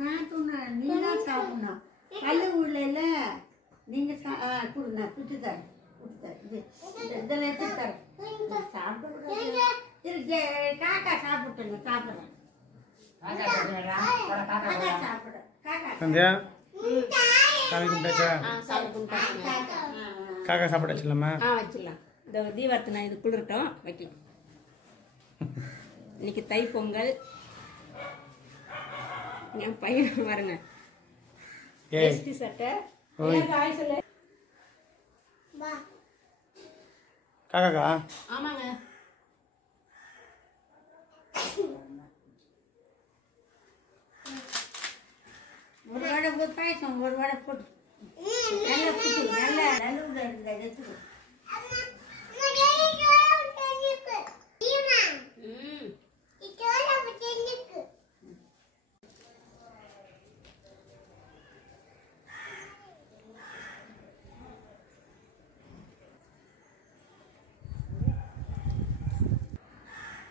நான் சொன்னேன் நீ தான் சாப்பிடணும். கல் ஊர்ல நீங்க கொடுங்க பிடிச்சி தரேன் இதெல்லாம் எடுத்து தரேன் சாப்பிட காக்கா சாப்பிட்டுங்க சாப்பிட்றேன் சந்தியா சாமி கும்பிட்டாச்சா? காக்கா சாப்பிட வச்சிடலாமா? வச்சிடலாம். இந்த தீபார்த்தனை இது குளிரட்டும் வைக்கலாம். இன்னைக்கு தைப்பொங்கல். என் பையன் பாருங்க வேஷ்டி சட்டை. காக்காக்கா? ஆமாங்க. ஒரு வடை பாயசம் ஒரு வடை போட்டு நல்ல புட்டு நல்ல நல்ல எடுத்துக்கோ.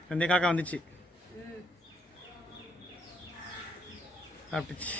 சந்தியா காக்கா வந்துச்சு சாப்பிட்டுச்சு.